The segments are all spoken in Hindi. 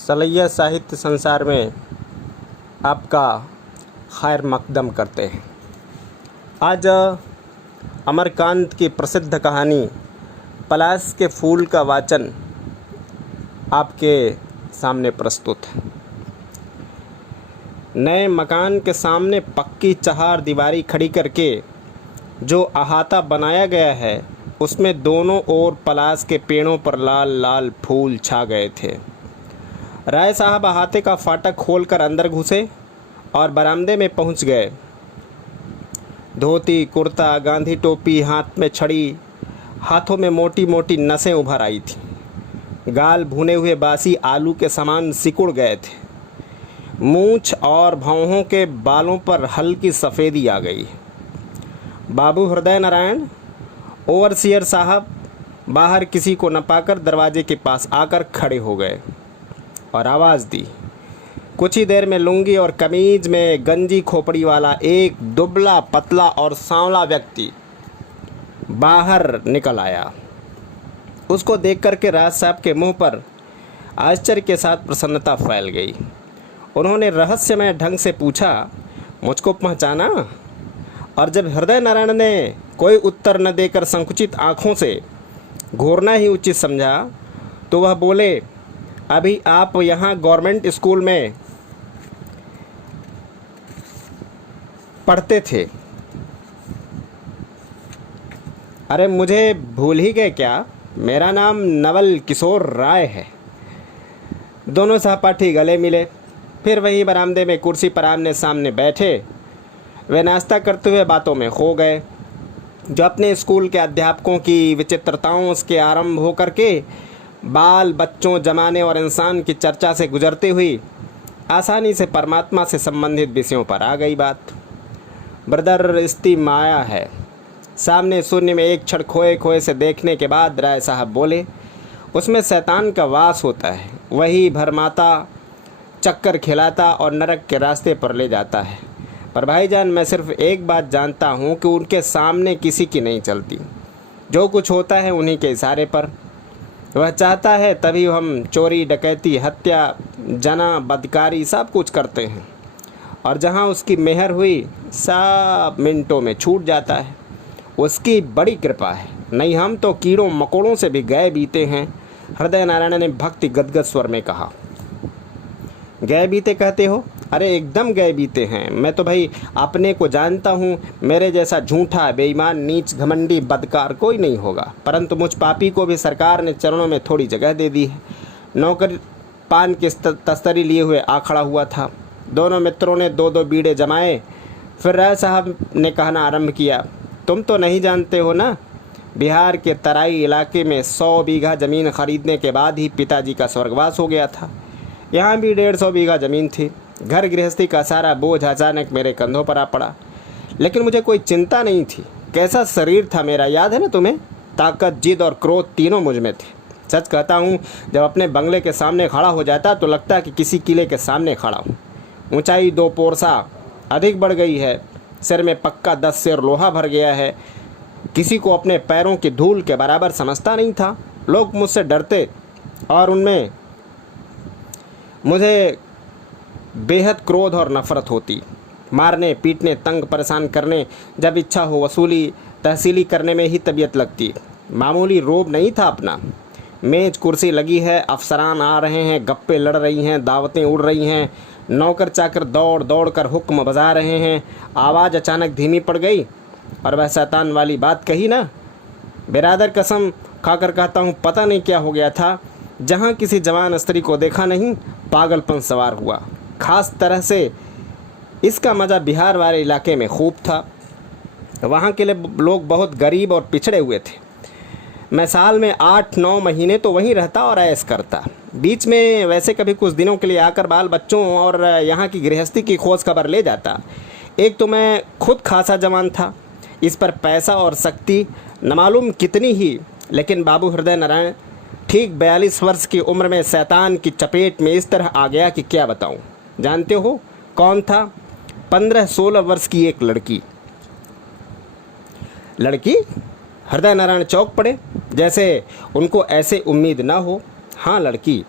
सलैया साहित्य संसार में आपका खैर मकदम करते हैं। आज अमरकांत की प्रसिद्ध कहानी पलाश के फूल का वाचन आपके सामने प्रस्तुत है। नए मकान के सामने पक्की चहार दीवारी खड़ी करके जो अहाता बनाया गया है, उसमें दोनों ओर पलाश के पेड़ों पर लाल लाल फूल छा गए थे। राय साहब अहाते का फाटक खोलकर अंदर घुसे और बरामदे में पहुंच गए। धोती, कुर्ता, गांधी टोपी, हाथ में छड़ी, हाथों में मोटी मोटी नसें उभर आई थीं। गाल भुने हुए बासी आलू के समान सिकुड़ गए थे। मूंछ और भौहों के बालों पर हल्की सफ़ेदी आ गई। बाबू हृदय नारायण, ओवरसियर साहब बाहर किसी को न पाकर दरवाजे के पास आकर खड़े हो गए और आवाज़ दी। कुछ ही देर में लुंगी और कमीज में गंजी खोपड़ी वाला एक दुबला पतला और सांवला व्यक्ति बाहर निकल आया। उसको देख कर के राज साहब के मुंह पर आश्चर्य के साथ प्रसन्नता फैल गई। उन्होंने रहस्यमय ढंग से पूछा, मुझको पहचाना? और जब हृदय नारायण ने कोई उत्तर न देकर संकुचित आंखों से घूरना ही उचित समझा, तो वह बोले, अभी आप यहाँ गवर्नमेंट स्कूल में पढ़ते थे। अरे मुझे भूल ही गए क्या? मेरा नाम नवल किशोर राय है। दोनों सहपाठी गले मिले, फिर वहीं बरामदे में कुर्सी पर आमने सामने बैठे। वे नाश्ता करते हुए बातों में खो गए, जो अपने स्कूल के अध्यापकों की विचित्रताओं के आरंभ होकर के बाल बच्चों, जमाने और इंसान की चर्चा से गुजरती हुई आसानी से परमात्मा से संबंधित विषयों पर आ गई बात। ब्रदर, स्त्री माया है। सामने शून्य में एक क्षण खोए खोए से देखने के बाद राय साहब बोले, उसमें शैतान का वास होता है। वही भरमाता, चक्कर खिलाता और नरक के रास्ते पर ले जाता है। पर भाईजान, मैं सिर्फ एक बात जानता हूँ कि उनके सामने किसी की नहीं चलती। जो कुछ होता है उन्हीं के इशारे पर। वह चाहता है तभी हम चोरी, डकैती, हत्या, जना, बदकारी सब कुछ करते हैं। और जहाँ उसकी मेहर हुई, सब मिनटों में छूट जाता है। उसकी बड़ी कृपा है। नहीं हम तो कीड़ों मकोड़ों से भी गए बीते हैं। हृदय नारायण ने भक्ति गदगद स्वर में कहा। गए बीते कहते हो? अरे एकदम गए बीते हैं। मैं तो भाई अपने को जानता हूँ, मेरे जैसा झूठा, बेईमान, नीच, घमंडी, बदकार कोई नहीं होगा। परंतु मुझ पापी को भी सरकार ने चरणों में थोड़ी जगह दे दी है। नौकर पान की तस्तरी लिए हुए आ खड़ा हुआ था। दोनों मित्रों ने दो दो बीड़े जमाए। फिर राय साहब ने कहना आरंभ किया, तुम तो नहीं जानते हो ना, बिहार के तराई इलाके में 100 बीघा ज़मीन खरीदने के बाद ही पिताजी का स्वर्गवास हो गया था। यहाँ भी 150 बीघा ज़मीन थी। घर गृहस्थी का सारा बोझ अचानक मेरे कंधों पर आ पड़ा। लेकिन मुझे कोई चिंता नहीं थी। कैसा शरीर था मेरा, याद है ना तुम्हें? ताकत, जिद और क्रोध तीनों मुझ में थे। सच कहता हूँ, जब अपने बंगले के सामने खड़ा हो जाता तो लगता कि किसी किले के सामने खड़ा हूँ। ऊंचाई 2 पोरसा अधिक बढ़ गई है। सिर में पक्का 10 सेर लोहा भर गया है। किसी को अपने पैरों की धूल के बराबर समझता नहीं था। लोग मुझसे डरते और उनमें मुझे बेहद क्रोध और नफरत होती। मारने, पीटने, तंग परेशान करने, जब इच्छा हो वसूली तहसीली करने में ही तबीयत लगती। मामूली रोब नहीं था अपना। मेज कुर्सी लगी है, अफसरान आ रहे हैं, गप्पे लड़ रही हैं, दावतें उड़ रही हैं, नौकर चाकर दौड़ दौड़ कर हुक्म बजा रहे हैं। आवाज़ अचानक धीमी पड़ गई और वह शैतान वाली बात कही ना। बिरादर, कसम खाकर कहता हूँ, पता नहीं क्या हो गया था। जहाँ किसी जवान स्त्री को देखा नहीं, पागलपन सवार हुआ। खास तरह से इसका मज़ा बिहार वाले इलाके में खूब था। वहाँ के लोग बहुत गरीब और पिछड़े हुए थे। मैं साल में 8-9 महीने तो वहीं रहता और ऐश करता। बीच में वैसे कभी कुछ दिनों के लिए आकर बाल बच्चों और यहाँ की गृहस्थी की खोज खबर ले जाता। एक तो मैं खुद खासा जवान था, इस पर पैसा और शक्ति न मालूम कितनी ही। लेकिन बाबू हृदय नारायण ठीक 42 वर्ष की उम्र में शैतान की चपेट में इस तरह आ गया कि क्या बताऊं। जानते हो कौन था? 15-16 वर्ष की एक लड़की। हृदय नारायण चौंक पड़े, जैसे उनको ऐसे उम्मीद ना हो। हाँ, लड़की।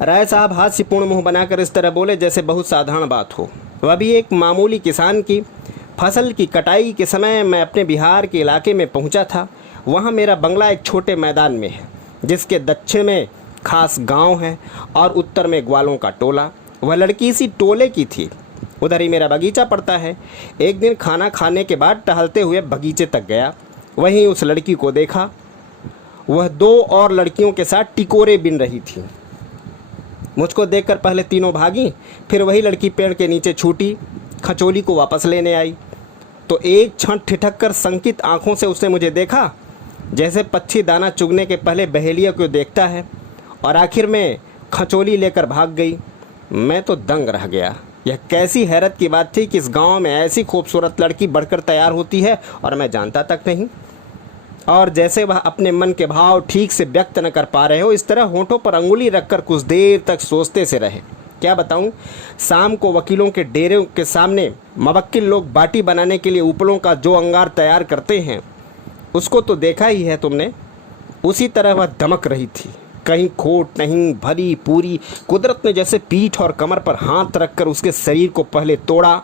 राय साहब हास्यपूर्ण मुंह बनाकर इस तरह बोले जैसे बहुत साधारण बात हो। वह भी एक मामूली किसान की। फसल की कटाई के समय मैं अपने बिहार के इलाके में पहुंचा था। वहां मेरा बंगला एक छोटे मैदान में है, जिसके दक्षिण में खास गांव है और उत्तर में ग्वालों का टोला। वह लड़की इसी टोले की थी। उधर ही मेरा बगीचा पड़ता है। एक दिन खाना खाने के बाद टहलते हुए बगीचे तक गया। वहीं उस लड़की को देखा। वह 2 और लड़कियों के साथ टिकोरे बिन रही थी। मुझको देखकर पहले तीनों भागी, फिर वही लड़की पेड़ के नीचे छूटी, खचोली को वापस लेने आई। तो एक क्षण ठिठक कर संकित आंखों से उसने मुझे देखा, जैसे पक्षी दाना चुगने के पहले बहेलिया को देखता है, और आखिर में खचोली लेकर भाग गई। मैं तो दंग रह गया। यह कैसी हैरत की बात थी कि इस गांव में ऐसी खूबसूरत लड़की बढ़कर तैयार होती है और मैं जानता तक नहीं। और जैसे वह अपने मन के भाव ठीक से व्यक्त न कर पा रहे हो, इस तरह होंठों पर अंगुली रखकर कुछ देर तक सोचते से रहे। क्या बताऊं, शाम को वकीलों के डेरे के सामने मवक्किल लोग बाटी बनाने के लिए उपलों का जो अंगार तैयार करते हैं, उसको तो देखा ही है तुमने। उसी तरह वह दमक रही थी, कहीं खोट नहीं, भरी पूरी। कुदरत ने जैसे पीठ और कमर पर हाथ रखकर उसके शरीर को पहले तोड़ा,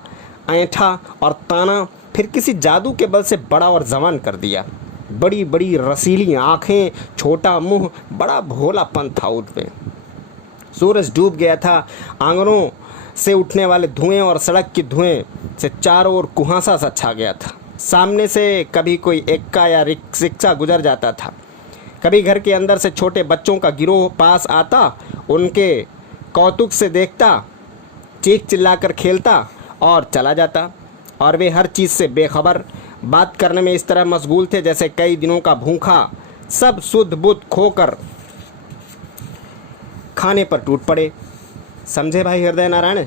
ऐंठा और ताना, फिर किसी जादू के बल से बड़ा और जवान कर दिया। बड़ी बड़ी रसीली आँखें, छोटा मुंह, बड़ा भोलापन था उसमें। सूरज डूब गया था। आंगनों से उठने वाले धुएं और सड़क की धुएं से चारों ओर कुहासा सा छा गया था। सामने से कभी कोई एक्का या रिक्शा गुजर जाता था। कभी घर के अंदर से छोटे बच्चों का गिरोह पास आता, उनके कौतुक से देखता, चीख चिल्लाकर खेलता और चला जाता। और वे हर चीज़ से बेखबर, बात करने में इस तरह मशगूल थे जैसे कई दिनों का भूखा सब शुद्ध बुद्ध खोकर खाने पर टूट पड़े। समझे भाई हृदय नारायण?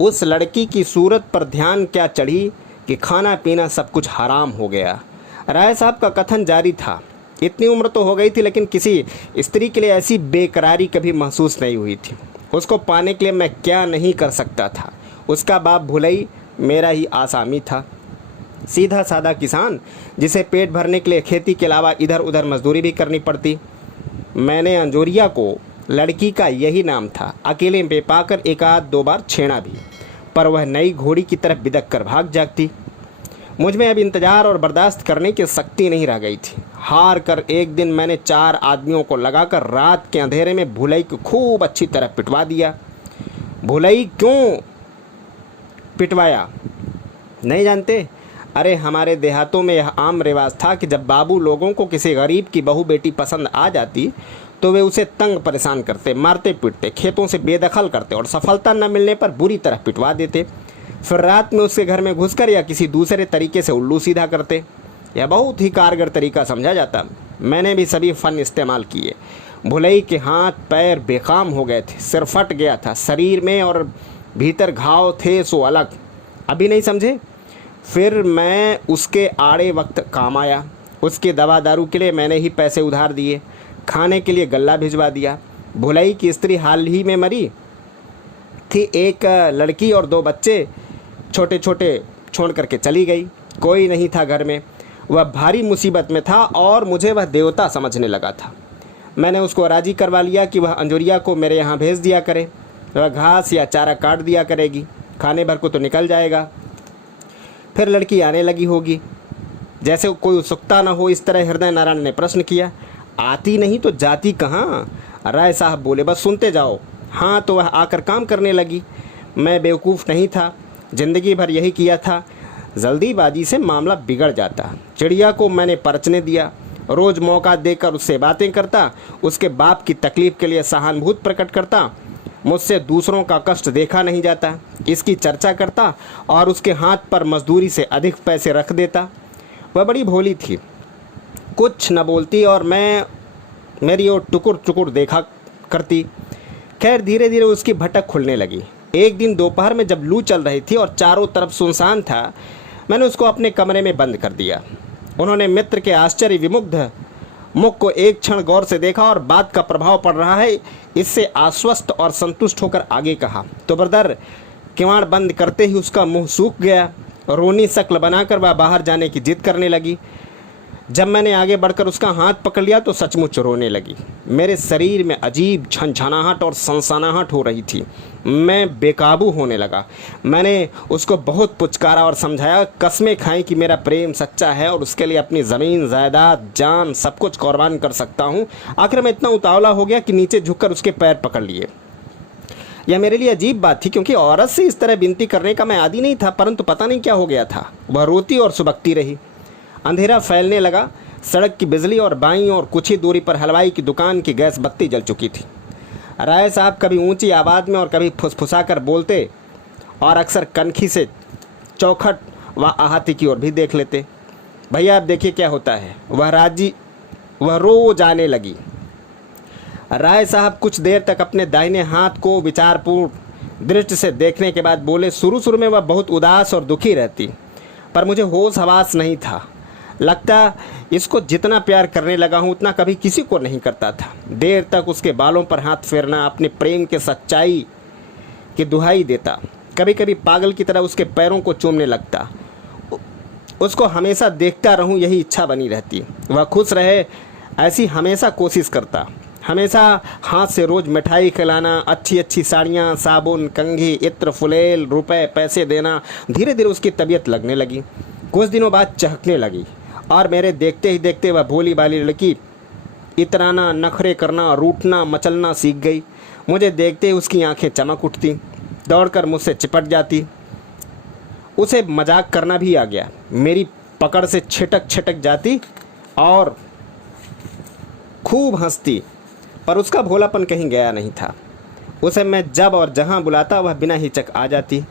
उस लड़की की सूरत पर ध्यान क्या चढ़ी कि खाना पीना सब कुछ हराम हो गया। राय साहब का कथन जारी था। इतनी उम्र तो हो गई थी, लेकिन किसी स्त्री के लिए ऐसी बेकरारी कभी महसूस नहीं हुई थी। उसको पाने के लिए मैं क्या नहीं कर सकता था। उसका बाप भुलई मेरा ही आसामी था, सीधा साधा किसान, जिसे पेट भरने के लिए खेती के अलावा इधर उधर मजदूरी भी करनी पड़ती। मैंने अंजोरिया को लड़की का यही नाम था। अकेले में पाकर 1-2 बार छेड़ा भी, पर वह नई घोड़ी की तरफ बिदक कर भाग जाती। मुझ में अब इंतजार और बर्दाश्त करने की शक्ति नहीं रह गई थी। हार कर एक दिन मैंने 4 आदमियों को लगाकर रात के अंधेरे में भुलई को खूब अच्छी तरह पिटवा दिया। भुलई क्यों पिटवाया नहीं जानते? अरे हमारे देहातों में यह आम रिवाज था कि जब बाबू लोगों को किसी गरीब की बहू बेटी पसंद आ जाती तो वे उसे तंग परेशान करते, मारते पीटते, खेतों से बेदखल करते और सफलता न मिलने पर बुरी तरह पिटवा देते। फिर रात में उसके घर में घुसकर या किसी दूसरे तरीके से उल्लू सीधा करते। यह बहुत ही कारगर तरीका समझा जाता। मैंने भी सभी फन इस्तेमाल किए। भुलई के हाथ पैर बेकाम हो गए थे, सिर फट गया था, शरीर में और भीतर घाव थे सो अलग। अभी नहीं समझे? फिर मैं उसके आड़े वक्त काम आया। उसके दवा दारू के लिए मैंने ही पैसे उधार दिए, खाने के लिए गल्ला भिजवा दिया। भुलई की स्त्री हाल ही में मरी थी। एक लड़की और 2 बच्चे छोटे छोटे छोड़ करके चली गई। कोई नहीं था घर में। वह भारी मुसीबत में था और मुझे वह देवता समझने लगा था। मैंने उसको राजी करवा लिया कि वह अंजोरिया को मेरे यहाँ भेज दिया करे। वह घास या चारा काट दिया करेगी, खाने भर को तो निकल जाएगा। फिर लड़की आने लगी होगी। जैसे कोई उत्सुकता न हो, इस तरह हृदय नारायण ने प्रश्न किया। आती नहीं तो जाती कहाँ? राय साहब बोले, बस सुनते जाओ। हाँ, तो वह आकर काम करने लगी। मैं बेवकूफ़ नहीं था, जिंदगी भर यही किया था। जल्दीबाजी से मामला बिगड़ जाता। चिड़िया को मैंने परचने दिया। रोज़ मौका देकर उससे बातें करता, उसके बाप की तकलीफ़ के लिए सहानुभूति प्रकट करता। मुझसे दूसरों का कष्ट देखा नहीं जाता, इसकी चर्चा करता और उसके हाथ पर मजदूरी से अधिक पैसे रख देता। वह बड़ी भोली थी, कुछ न बोलती और मेरी ओर टुकुर टुकुर देखा करती। खैर धीरे धीरे उसकी भटक खुलने लगी। एक दिन दोपहर में जब लू चल रही थी और चारों तरफ सुनसान था, मैंने उसको अपने कमरे में बंद कर दिया। उन्होंने मित्र के आश्चर्य विमुग्ध मुख को एक क्षण गौर से देखा और बात का प्रभाव पड़ रहा है इससे आश्वस्त और संतुष्ट होकर आगे कहा। तो ब्रदर, किवाड़ बंद करते ही उसका मुंह सूख गया। रोनी शक्ल बनाकर वह बाहर जाने की जिद करने लगी। जब मैंने आगे बढ़कर उसका हाथ पकड़ लिया तो सचमुच रोने लगी। मेरे शरीर में अजीब झनझनाहट और सनसनाहट हो रही थी। मैं बेकाबू होने लगा। मैंने उसको बहुत पुचकारा और समझाया, कस्में खाई कि मेरा प्रेम सच्चा है और उसके लिए अपनी ज़मीन, जायदाद, जान सब कुछ कुर्बान कर सकता हूँ। आखिर मैं इतना उतावला हो गया कि नीचे झुककर उसके पैर पकड़ लिए। यह मेरे लिए अजीब बात थी, क्योंकि औरत से इस तरह विनती करने का मैं आदी नहीं था, परंतु पता नहीं क्या हो गया था। वह रोती और सुबकती रही। अंधेरा फैलने लगा। सड़क की बिजली और बाईं और कुछ ही दूरी पर हलवाई की दुकान की गैस बत्ती जल चुकी थी। राय साहब कभी ऊंची आवाज़ में और कभी फुसफुसा कर बोलते और अक्सर कनखी से चौखट व आहती की ओर भी देख लेते। भैया, आप देखिए क्या होता है। वह रोज आने लगी। राय साहब कुछ देर तक अपने दाहिने हाथ को विचारपूर्ण दृष्टि से देखने के बाद बोले, शुरू में वह बहुत उदास और दुखी रहती, पर मुझे होश हवास नहीं था। लगता इसको जितना प्यार करने लगा हूँ उतना कभी किसी को नहीं करता था। देर तक उसके बालों पर हाथ फेरना, अपने प्रेम के सच्चाई की दुहाई देता। कभी कभी पागल की तरह उसके पैरों को चूमने लगता। उसको हमेशा देखता रहूं, यही इच्छा बनी रहती। वह खुश रहे ऐसी हमेशा कोशिश करता। हमेशा हाथ से रोज़ मिठाई खिलाना, अच्छी अच्छी साड़ियाँ, साबुन, कंघी, इत्र, फुलेल, रुपए, पैसे देना। धीरे धीरे उसकी तबीयत लगने लगी। कुछ दिनों बाद चहकने लगी और मेरे देखते ही देखते वह भोली भाली लड़की इतराना, नखरे करना, रूठना, मचलना सीख गई। मुझे देखते ही उसकी आंखें चमक उठती, दौड़कर मुझसे चिपट जाती। उसे मजाक करना भी आ गया। मेरी पकड़ से छिटक छिटक जाती और खूब हंसती, पर उसका भोलापन कहीं गया नहीं था। उसे मैं जब और जहां बुलाता वह बिना हिचक आ जाती।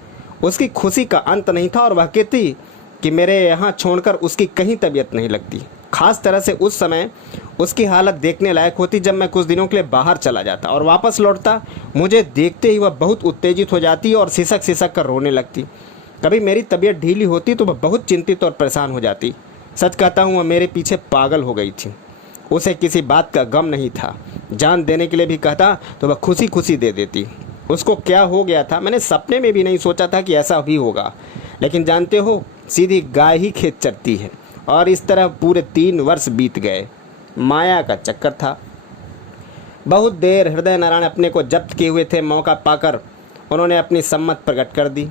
उसकी खुशी का अंत नहीं था और वह कहती कि मेरे यहाँ छोड़कर उसकी कहीं तबीयत नहीं लगती। खास तरह से उस समय उसकी हालत देखने लायक होती जब मैं कुछ दिनों के लिए बाहर चला जाता और वापस लौटता। मुझे देखते ही वह बहुत उत्तेजित हो जाती और सिसक सिसक कर रोने लगती। कभी मेरी तबीयत ढीली होती तो वह बहुत चिंतित और परेशान हो जाती। सच कहता हूँ, वह मेरे पीछे पागल हो गई थी। उसे किसी बात का गम नहीं था। जान देने के लिए भी कहता तो वह खुशी खुशी दे देती। उसको क्या हो गया था, मैंने सपने में भी नहीं सोचा था कि ऐसा भी होगा। लेकिन जानते हो, सीधी गाय ही खेत चरती है। और इस तरह पूरे 3 वर्ष बीत गए। माया का चक्कर था। बहुत देर हृदय नारायण अपने को जब्त किए हुए थे। मौका पाकर उन्होंने अपनी सम्मत प्रकट कर दी।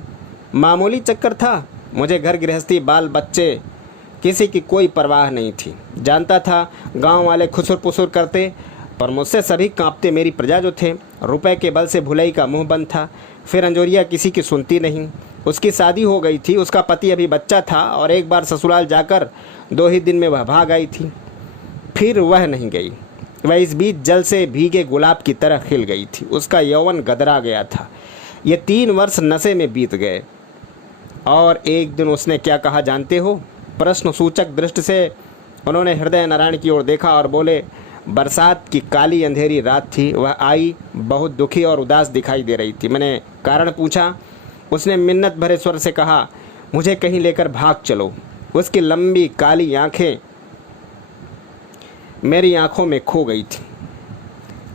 मामूली चक्कर था। मुझे घर गृहस्थी, बाल बच्चे, किसी की कोई परवाह नहीं थी। जानता था गांव वाले खुसुर पुसुर करते, पर मुझसे सभी कांपते। मेरी प्रजा जो थे, रुपए के बल से भुलई का मुंह बंद था। फिर अंजोरिया किसी की सुनती नहीं। उसकी शादी हो गई थी, उसका पति अभी बच्चा था और एक बार ससुराल जाकर 2 ही दिन में वह भाग आई थी। फिर वह नहीं गई। वह इस बीच जल से भीगे गुलाब की तरह खिल गई थी। उसका यौवन गदरा गया था। ये 3 वर्ष नशे में बीत गए। और एक दिन उसने क्या कहा जानते हो? प्रश्न सूचक दृष्टि से उन्होंने हृदय नारायण की ओर देखा और बोले, बरसात की काली अंधेरी रात थी। वह आई, बहुत दुखी और उदास दिखाई दे रही थी। मैंने कारण पूछा। उसने मिन्नत भरे स्वर से कहा, मुझे कहीं लेकर भाग चलो। उसकी लंबी काली आंखें मेरी आंखों में खो गई थी।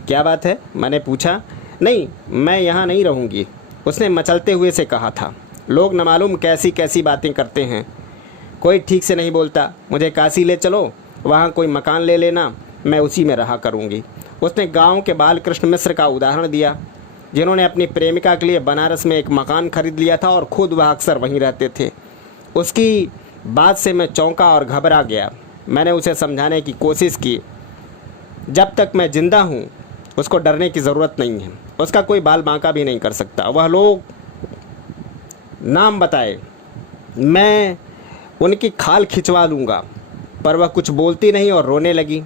क्या बात है? मैंने पूछा। नहीं, मैं यहाँ नहीं रहूँगी, उसने मचलते हुए से कहा था। लोग न मालूम कैसी कैसी बातें करते हैं। कोई ठीक से नहीं बोलता। मुझे काशी ले चलो, वहाँ कोई मकान ले लेना, मैं उसी में रहा करूँगी। उसने गांव के बालकृष्ण मिश्र का उदाहरण दिया, जिन्होंने अपनी प्रेमिका के लिए बनारस में एक मकान खरीद लिया था और खुद वह अक्सर वहीं रहते थे। उसकी बात से मैं चौंका और घबरा गया। मैंने उसे समझाने की कोशिश की, जब तक मैं जिंदा हूँ उसको डरने की ज़रूरत नहीं है। उसका कोई बाल बांका भी नहीं कर सकता। वह लोग नाम बताए, मैं उनकी खाल खिंचवा लूँगा। पर वह कुछ बोलती नहीं और रोने लगी।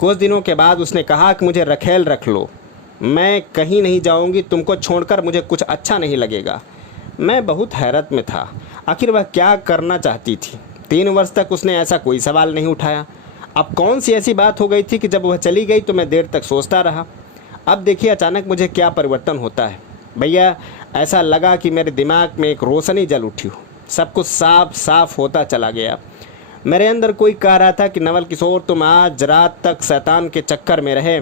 कुछ दिनों के बाद उसने कहा कि मुझे रखेल रख लो, मैं कहीं नहीं जाऊंगी। तुमको छोड़कर मुझे कुछ अच्छा नहीं लगेगा। मैं बहुत हैरत में था। आखिर वह क्या करना चाहती थी? 3 वर्ष तक उसने ऐसा कोई सवाल नहीं उठाया। अब कौन सी ऐसी बात हो गई थी कि जब वह चली गई तो मैं देर तक सोचता रहा। अब देखिए अचानक मुझे क्या परिवर्तन होता है। भैया, ऐसा लगा कि मेरे दिमाग में एक रोशनी जल उठी हो। सब कुछ साफ साफ होता चला गया। मेरे अंदर कोई कह रहा था कि नवल किशोर, तुम आज रात तक शैतान के चक्कर में रहे।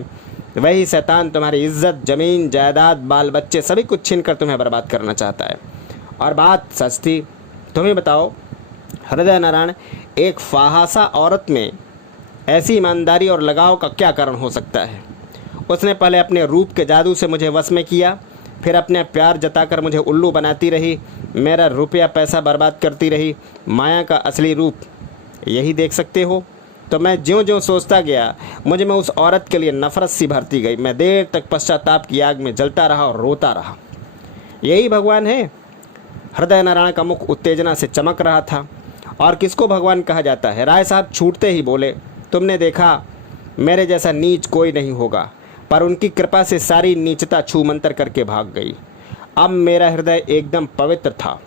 वही शैतान तुम्हारी इज्जत, ज़मीन, जायदाद, बाल बच्चे सभी कुछ छीन कर तुम्हें बर्बाद करना चाहता है। और बात सच थी। तुम्हें बताओ हृदय नारायण, एक फहासा औरत में ऐसी ईमानदारी और लगाव का क्या कारण हो सकता है? उसने पहले अपने रूप के जादू से मुझे वश में किया, फिर अपने प्यार जताकर मुझे उल्लू बनाती रही, मेरा रुपया पैसा बर्बाद करती रही। माया का असली रूप यही देख सकते हो। तो मैं ज्यों ज्यों सोचता गया, मुझे में उस औरत के लिए नफरत सी भरती गई। मैं देर तक पश्चाताप की आग में जलता रहा और रोता रहा। यही भगवान है? हृदय नारायण का मुख उत्तेजना से चमक रहा था। और किसको भगवान कहा जाता है? राय साहब छूटते ही बोले, तुमने देखा, मेरे जैसा नीच कोई नहीं होगा। पर उनकी कृपा से सारी नीचता छू मंतर करके भाग गई। अब मेरा हृदय एकदम पवित्र था।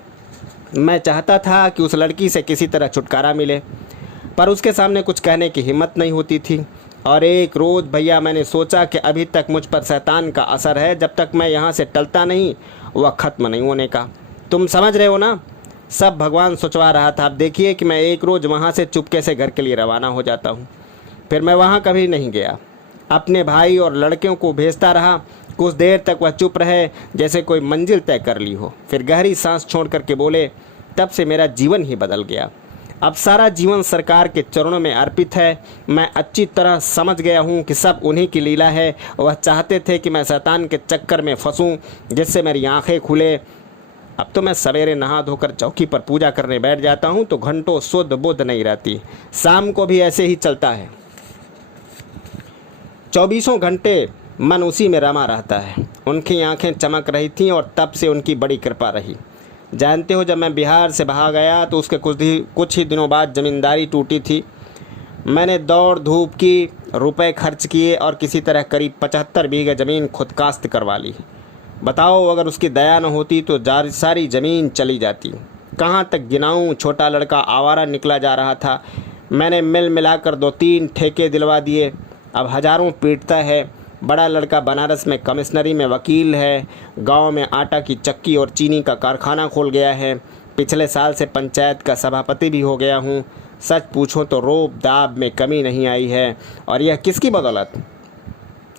मैं चाहता था कि उस लड़की से किसी तरह छुटकारा मिले, पर उसके सामने कुछ कहने की हिम्मत नहीं होती थी। और एक रोज़ भैया मैंने सोचा कि अभी तक मुझ पर शैतान का असर है। जब तक मैं यहाँ से टलता नहीं, वह ख़त्म नहीं होने का। तुम समझ रहे हो ना? सब भगवान सोचवा रहा था। अब देखिए कि मैं एक रोज़ वहाँ से चुपके से घर के लिए रवाना हो जाता हूँ। फिर मैं वहाँ कभी नहीं गया। अपने भाई और लड़कियों को भेजता रहा। कुछ देर तक वह चुप रहे, जैसे कोई मंजिल तय कर ली हो। फिर गहरी सांस छोड़ करके बोले, तब से मेरा जीवन ही बदल गया। अब सारा जीवन सरकार के चरणों में अर्पित है। मैं अच्छी तरह समझ गया हूँ कि सब उन्हीं की लीला है। वह चाहते थे कि मैं शैतान के चक्कर में फंसूँ, जिससे मेरी आंखें खुले। अब तो मैं सवेरे नहा धोकर चौकी पर पूजा करने बैठ जाता हूँ तो घंटों शुद्ध बुद्ध नहीं रहती। शाम को भी ऐसे ही चलता है। 24 घंटे मन उसी में रमा रहता है। उनकी आंखें चमक रही थीं और तब से उनकी बड़ी कृपा रही। जानते हो, जब मैं बिहार से भाग गया तो उसके कुछ ही दिनों बाद ज़मींदारी टूटी थी। मैंने दौड़ धूप की, रुपए खर्च किए और किसी तरह करीब 75 बीघे ज़मीन खुद काश्त करवा ली। बताओ, अगर उसकी दया न होती तो सारी ज़मीन चली जाती। कहाँ तक गिनाऊँ? छोटा लड़का आवारा निकला जा रहा था। मैंने मिल मिलाकर 2-3 ठेके दिलवा दिए। अब हज़ारों पीटता है। बड़ा लड़का बनारस में कमिश्नरी में वकील है। गांव में आटा की चक्की और चीनी का कारखाना खोल गया है। पिछले साल से पंचायत का सभापति भी हो गया हूँ। सच पूछो तो रोब दाब में कमी नहीं आई है। और यह किसकी बदौलत?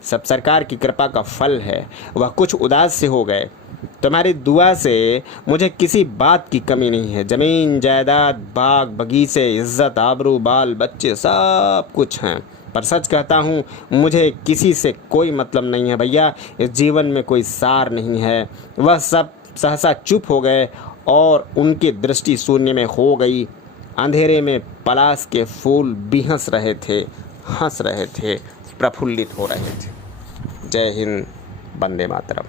सब सरकार की कृपा का फल है। वह कुछ उदास से हो गए। तुम्हारी दुआ से मुझे किसी बात की कमी नहीं है। ज़मीन जायदाद, बाग बगीचे, इज्जत आबरू, बाल बच्चे सब कुछ हैं। पर सच कहता हूँ, मुझे किसी से कोई मतलब नहीं है भैया। इस जीवन में कोई सार नहीं है। वह सब सहसा चुप हो गए और उनकी दृष्टि शून्य में हो गई। अंधेरे में पलाश के फूल बिहस रहे थे, हंस रहे थे, प्रफुल्लित हो रहे थे। जय हिंद, वंदे मातरम।